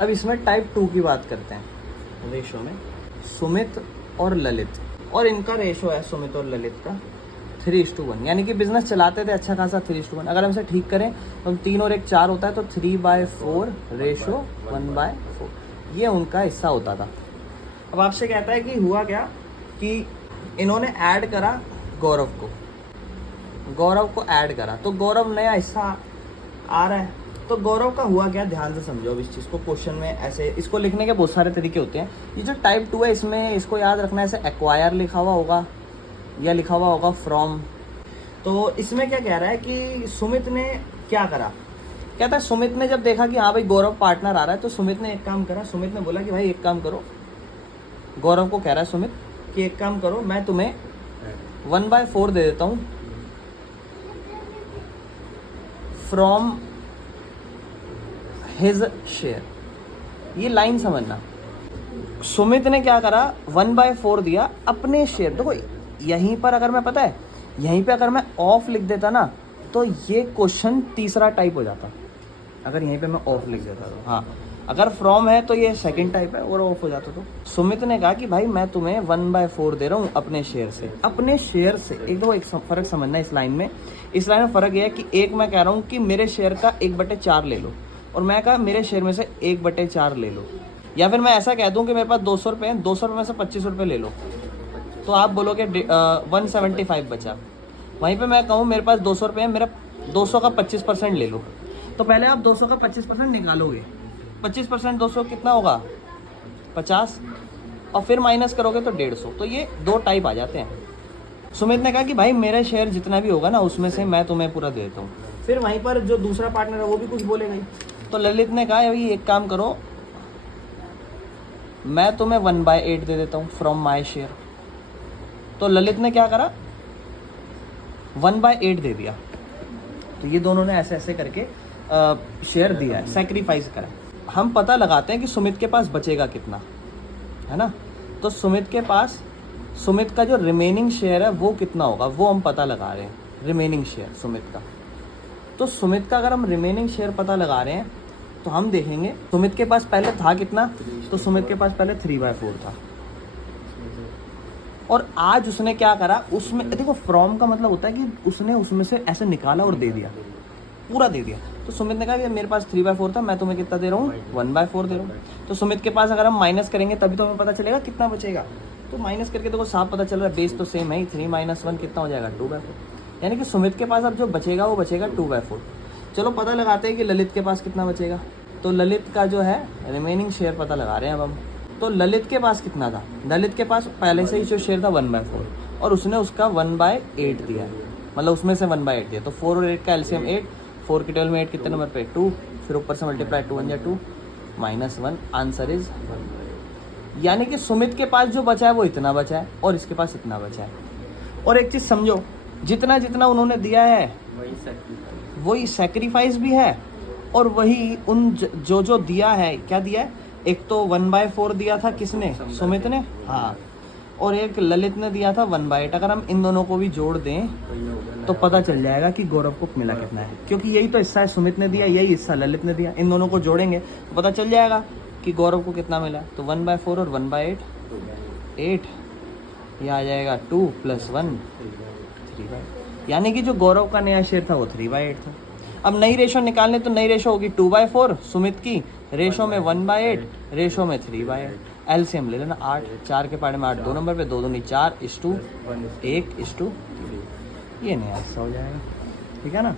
अब इसमें टाइप 2 की बात करते हैं। रेशो में सुमित और ललित, और इनका रेशो है सुमित और ललित का 3:1, यानी कि बिजनेस चलाते थे अच्छा खासा 3:1। अगर हम इसे ठीक करें तो 3 और 1 4 होता है, तो 3/4 रेशो 1/4 ये उनका हिस्सा होता था। अब आपसे कहता है कि हुआ क्या कि इन्होंने ऐड करा गौरव को ऐड करा, तो गौरव नया हिस्सा आ रहा है। तो गौरव का हुआ क्या, ध्यान से समझो अब इस चीज़ को। क्वेश्चन में ऐसे इसको लिखने के बहुत सारे तरीके होते हैं। ये जो टाइप 2 है इसमें इसको याद रखना है, ऐसे एक्वायर लिखा हुआ होगा या लिखा हुआ होगा फ्रॉम। तो इसमें क्या कह रहा है कि सुमित ने क्या करा, कहता है सुमित ने जब देखा कि हाँ भाई गौरव पार्टनर आ रहा है, तो सुमित ने एक काम करा। सुमित ने बोला कि भाई एक काम करो, गौरव को कह रहा है सुमित कि एक काम करो, मैं तुम्हें 1/4 दे देता हूँ फ्रॉम हिज शेयर। ये लाइन समझना, सुमित ने क्या करा 1/4 दिया अपने शेयर। देखो यहीं पर अगर मैं पता है यहीं पे अगर मैं ऑफ लिख देता ना तो ये क्वेश्चन तीसरा टाइप हो जाता। अगर यहीं पे मैं ऑफ लिख देता तो हाँ, अगर फ्रॉम है तो ये सेकंड टाइप है और ऑफ हो जाता। तो सुमित ने कहा कि भाई मैं तुम्हें 1/4 दे रहा हूँ अपने शेयर से। अपने शेयर से एक दो एक फर्क समझना इस लाइन में। इस लाइन में फर्क ये है कि एक मैं कह रहा हूँ कि मेरे शेयर का 1/4 ले लो, और मैं कहा मेरे शेयर में से 1/4 ले लो। या फिर मैं ऐसा कह दूं कि मेरे पास 200 रुपये हैं, 200 रुपये में से 25 रुपये ले लो, तो आप बोलोगे 175 बचा। वहीं पे मैं कहूँ मेरे पास 200 रुपये है, मेरा 200 का 25% ले लो, तो पहले आप 200 का 25% निकालोगे। 25% 200 कितना होगा 50, और फिर माइनस करोगे तो 150। तो ये दो टाइप आ जाते हैं। सुमित ने कहा कि भाई मेरा शेयर जितना भी होगा ना उसमें से मैं तुम्हें पूरा दे देता हूँ। फिर वहीं पर जो दूसरा पार्टनर है वो भी कुछ बोलेगा ही। तो ललित ने कहा भाई एक काम करो, मैं तुम्हें 1/8 दे देता हूँ फ्रॉम माई शेयर। तो ललित ने क्या करा 1/8 दे दिया। तो ये दोनों ने ऐसे ऐसे करके शेयर दिया है, सेक्रीफाइस करा। हम पता लगाते हैं कि सुमित के पास बचेगा कितना, है ना। तो सुमित के पास सुमित का जो रिमेनिंग शेयर है वो कितना होगा वो हम पता लगा रहे हैं। रिमेनिंग शेयर सुमित का, तो सुमित का अगर हम रिमेनिंग शेयर पता लगा रहे हैं तो हम देखेंगे सुमित के पास पहले था कितना, तो सुमित के पास पहले 3/4 था, और आज उसने क्या करा उसमें देखो फ्रॉम का मतलब होता है कि उसने उसमें से ऐसे निकाला और दे दिया, पूरा दे दिया। तो सुमित ने कहा मेरे पास 3/4 था, मैं तुम्हें कितना दे रहा हूँ 1/4 दे रहा हूँ। तो सुमित के पास अगर हम माइनस करेंगे तभी तो हमें पता चलेगा कितना बचेगा। तो माइनस करके देखो साफ पता चल रहा है, बेस तो सेम है ही, 3 - 1 कितना हो जाएगा 2/4। यानी कि सुमित के पास अब जो बचेगा वो बचेगा 2/4। चलो पता लगाते हैं कि ललित के पास कितना बचेगा। तो ललित का जो है रिमेनिंग शेयर पता लगा रहे हैं अब हम। तो ललित के पास कितना था, ललित के पास पहले से ही जो शेयर था 1/4, और उसने उसका 1/8 दिया है, मतलब उसमें से 1/8 दिया। तो 4 और 8 का एलसीएम 8, 4 की टेबल में 8 कितने नंबर पे 2, फिर ऊपर से मल्टीप्लाई 2 1 2 -1, आंसर इज 1। यानी कि सुमित के पास जो बचा है वो इतना बचा है और इसके पास इतना बचा है। और एक चीज़ समझो, जितना जितना उन्होंने दिया है वही सेक्रीफाइस भी है, और वही उन जो जो दिया है, क्या दिया है, एक तो 1/4 दिया था किसने, सुमित ने, हाँ, और एक ललित ने दिया था 1/8। अगर हम इन दोनों को भी जोड़ दें तो पता चल जाएगा कि गौरव को मिला कितना है, क्योंकि यही तो हिस्सा है सुमित ने दिया, यही हिस्सा ललित ने दिया। इन दोनों को जोड़ेंगे तो पता चल जाएगा कि गौरव को कितना मिला। तो 1/4 और 1/8 8, यह आ जाएगा 2 + 1 3/8। यानी कि जो गौरव का नया शेयर था वो 3/8 था। अब नई रेशो निकालने तो नई रेशो होगी 2/4 सुमित की, रेशो में 1/8, रेशो में 3/8। एलसीएम ले लेना 8, 4 के पार्ट में 8 2 नंबर पे, 2 दूनी 4 1:1 1:3। ये नया हिस्सा हो जाएगा, ठीक है ना।